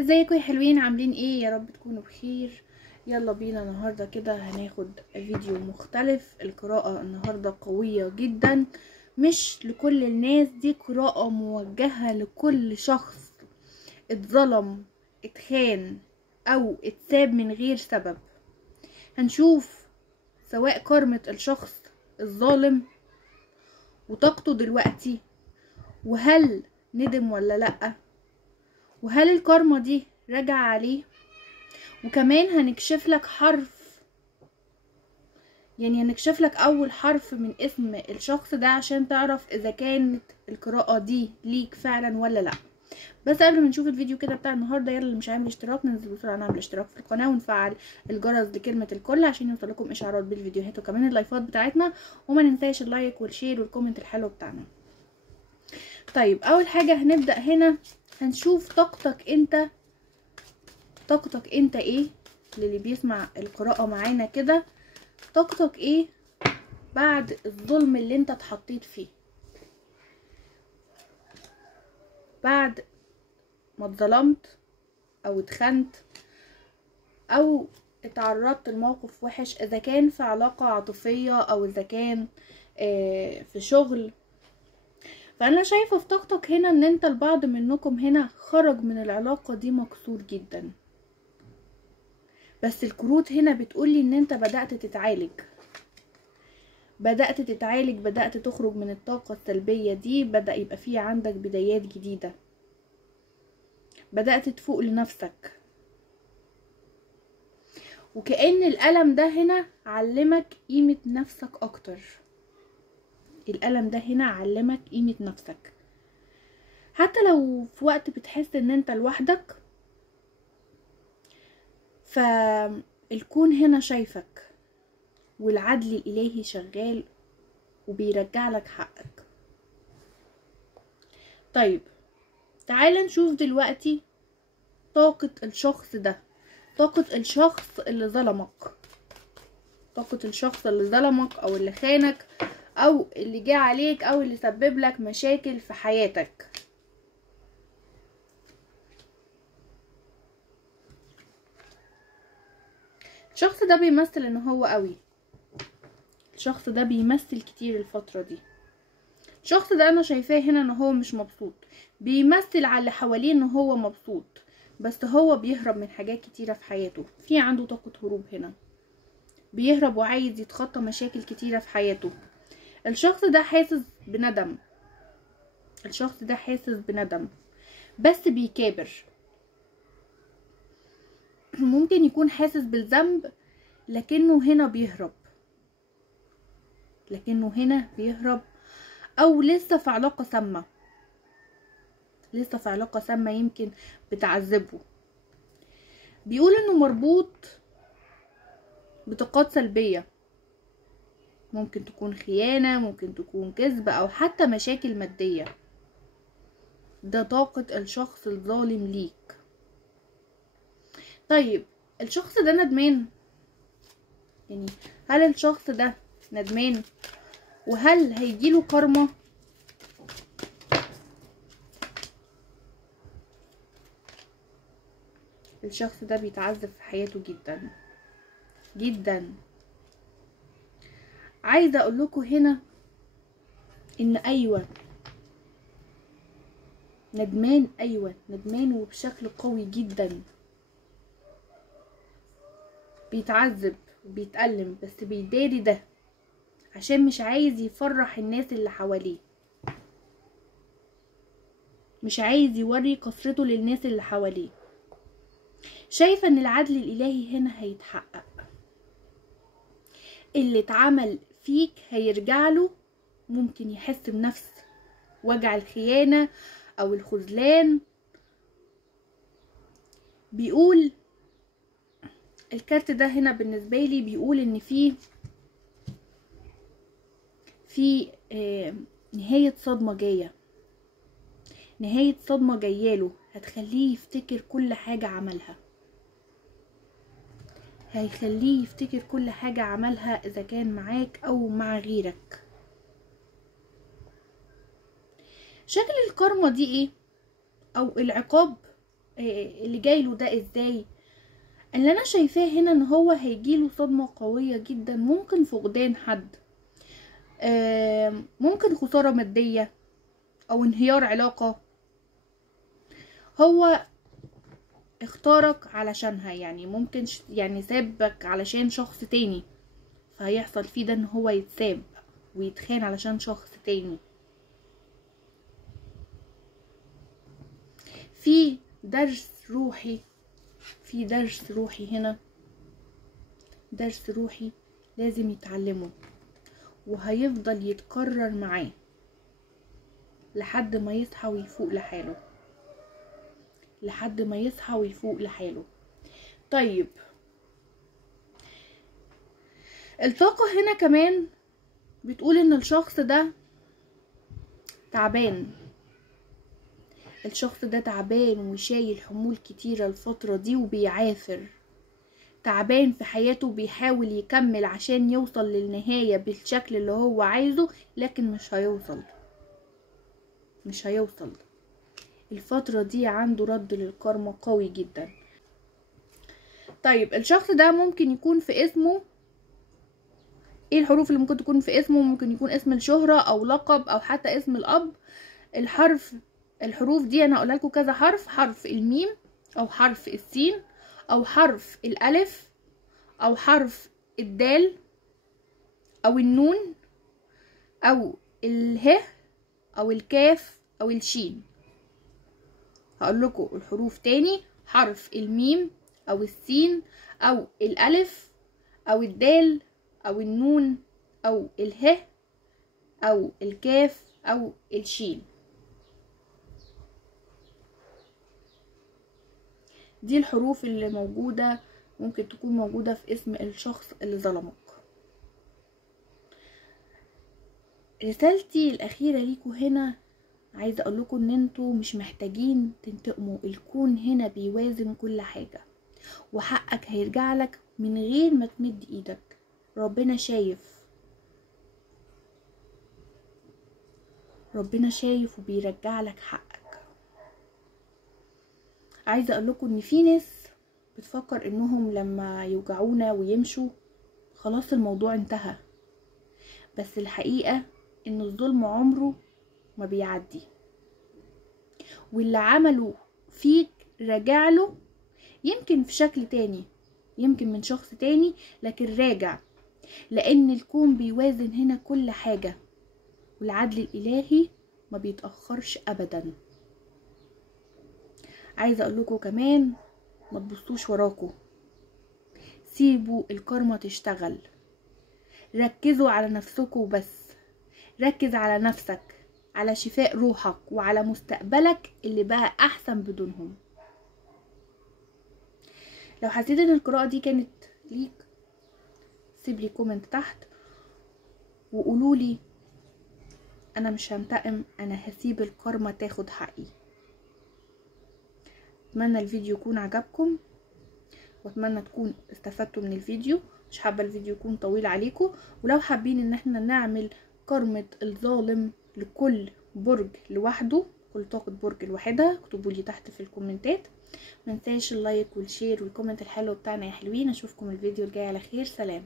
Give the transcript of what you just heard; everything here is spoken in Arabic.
ازيكم يا حلوين؟ عاملين ايه؟ يا رب تكونوا بخير. يلا بينا النهارده كده هناخد فيديو مختلف. القراءة النهارده قوية جدا، مش لكل الناس، دي قراءة موجهة لكل شخص اتظلم، اتخان او اتساب من غير سبب. هنشوف سواء كرمة الشخص الظالم وطاقته دلوقتي، وهل ندم ولا لأ، وهل الكارما دي راجعة عليه. وكمان هنكشف لك حرف، يعني هنكشف لك اول حرف من اسم الشخص ده عشان تعرف اذا كانت القراءة دي ليك فعلا ولا لا. بس قبل ما نشوف الفيديو كده بتاع النهارده، يلا اللي مش عامل اشتراك ننزل بسرعه نعمل اشتراك في القناه ونفعل الجرس لكلمه الكل عشان يوصلكم اشعارات بالفيديوهات وكمان اللايفات بتاعتنا. وما ننساش اللايك والشير والكومنت الحلو بتاعنا. طيب اول حاجه هنبدا هنا، هنشوف طاقتك انت ايه. للي بيسمع القراءة معانا كده، طاقتك ايه بعد الظلم اللي انت اتحطيت فيه، بعد ما اتظلمت او اتخنت او اتعرضت لموقف وحش، اذا كان في علاقة عاطفية او اذا كان في شغل. فانا شايفة في طاقتك هنا ان انت البعض منكم هنا خرج من العلاقة دي مكسور جدا، بس الكروت هنا بتقولي ان انت بدأت تتعالج، بدأت تخرج من الطاقة السلبية دي، بدأ يبقى فيه عندك بدايات جديدة، بدأت تفوق لنفسك. وكأن الألم ده هنا علمك قيمة نفسك أكتر. الألم ده هنا علمك قيمة نفسك، حتى لو في وقت بتحس ان انت لوحدك، فالكون هنا شايفك والعدل الإلهي شغال وبيرجع لك حقك. طيب تعال نشوف دلوقتي طاقة الشخص ده، طاقة الشخص اللي ظلمك، طاقة الشخص اللي ظلمك او اللي خانك او اللي جه عليك او اللي سبب لك مشاكل في حياتك. الشخص ده بيمثل ان هو قوي، الشخص ده بيمثل كتير الفترة دي. الشخص ده انا شايفاه هنا ان هو مش مبسوط، بيمثل على اللي حواليه ان هو مبسوط، بس هو بيهرب من حاجات كتيرة في حياته، في عنده طاقة هروب هنا، بيهرب وعايز يتخطى مشاكل كتيرة في حياته. الشخص ده حاسس بندم، الشخص ده حاسس بندم بس بيكابر. ممكن يكون حاسس بالذنب لكنه هنا بيهرب، او لسه في علاقة سامة، يمكن بتعذبه. بيقول انه مربوط بطاقات سلبية، ممكن تكون خيانة، ممكن تكون كذب، او حتى مشاكل مادية. ده طاقة الشخص الظالم ليك. طيب الشخص ده ندمان؟ يعني هل الشخص ده ندمان؟ وهل هيجيله كارما؟ الشخص ده بيتعذب في حياته جدا جدا. عايزة اقول لكم هنا ان ايوه ندمان، ندمان وبشكل قوي جدا، بيتعذب وبيتألم بس بيداري ده عشان مش عايز يفرح الناس اللي حواليه، مش عايز يوري كثرته للناس اللي حواليه. شايفة ان العدل الالهي هنا هيتحقق، اللي اتعمل فيك هيرجع له. ممكن يحس بنفس وجع الخيانة او الخذلان. بيقول الكارت ده هنا بالنسبة لي بيقول ان في نهاية صدمة جاية، نهاية صدمة جاياله هتخليه يفتكر كل حاجة عملها، هيخليه يفتكر كل حاجة عملها اذا كان معاك او مع غيرك. شكل الكارما دي ايه او العقاب اللي جايله ده ازاي. اللي انا شايفاه هنا ان هو هيجيله صدمة قوية جدا، ممكن فقدان حد، ممكن خسارة مادية او انهيار علاقة هو اختارك علشانها. يعني ممكن يعني سابك علشان شخص تاني، فهيحصل فيه ده ان هو يتساب ويتخان علشان شخص تاني. في درس روحي، في درس روحي هنا، درس روحي لازم يتعلمه، وهيفضل يتكرر معاه لحد ما يصحى ويفوق لحاله، لحد ما يصحى ويفوق لحاله. طيب الطاقة هنا كمان بتقول ان الشخص ده تعبان، الشخص ده تعبان وشايل حمول كتيرة الفترة دي وبيعافر، تعبان في حياته، بيحاول يكمل عشان يوصل للنهاية بالشكل اللي هو عايزه، لكن مش هيوصل، مش هيوصل. الفترة دي عنده رد للكارما قوي جدا. طيب الشخص ده ممكن يكون في اسمه ايه الحروف اللي ممكن تكون في اسمه؟ ممكن يكون اسم الشهرة او لقب او حتى اسم الاب. الحروف دي انا هقولها لكم كذا حرف: حرف الميم او حرف السين او حرف الالف او حرف الدال او النون او اله او الكاف او الشين. هقول لكم الحروف تاني: حرف الميم او السين او الالف او الدال او النون او اله او الكاف او الشين. دي الحروف اللي موجودة، ممكن تكون موجودة في اسم الشخص اللي ظلمك. رسالتي الأخيرة ليكوا هنا، عايزة اقول لكم ان انتوا مش محتاجين تنتقموا، الكون هنا بيوازن كل حاجة، وحقك هيرجع لك من غير ما تمد ايدك. ربنا شايف، ربنا شايف وبيرجع لك حقك. عايزة اقول لكم ان في ناس بتفكر انهم لما يوجعونا ويمشوا خلاص الموضوع انتهى، بس الحقيقة ان الظلم عمره ما بيعدي، واللي عمله فيك رجعله، يمكن في شكل تاني، يمكن من شخص تاني، لكن راجع، لان الكون بيوازن هنا كل حاجة، والعدل الالهي ما بيتأخرش ابدا. عايزة اقول لكم كمان ما تبصوش وراكم، سيبوا الكارما تشتغل، ركزوا على نفسكم بس، ركز على نفسك، على شفاء روحك وعلى مستقبلك اللي بقى احسن بدونهم. لو حسيت ان القراءة دي كانت ليك سيب لي كومنت تحت وقولولي انا مش هنتقم، انا هسيب الكارما تاخد حقي. اتمنى الفيديو يكون عجبكم، واتمنى تكون استفدتوا من الفيديو. مش حابة الفيديو يكون طويل عليكم، ولو حابين ان احنا نعمل كارمة الظالم لكل برج لوحده، كل طاقة برج لوحدها، اكتبوا لي تحت في الكومنتات. منساش اللايك والشير والكومنت الحلو بتاعنا يا حلوين. اشوفكم الفيديو الجاي على خير، سلام.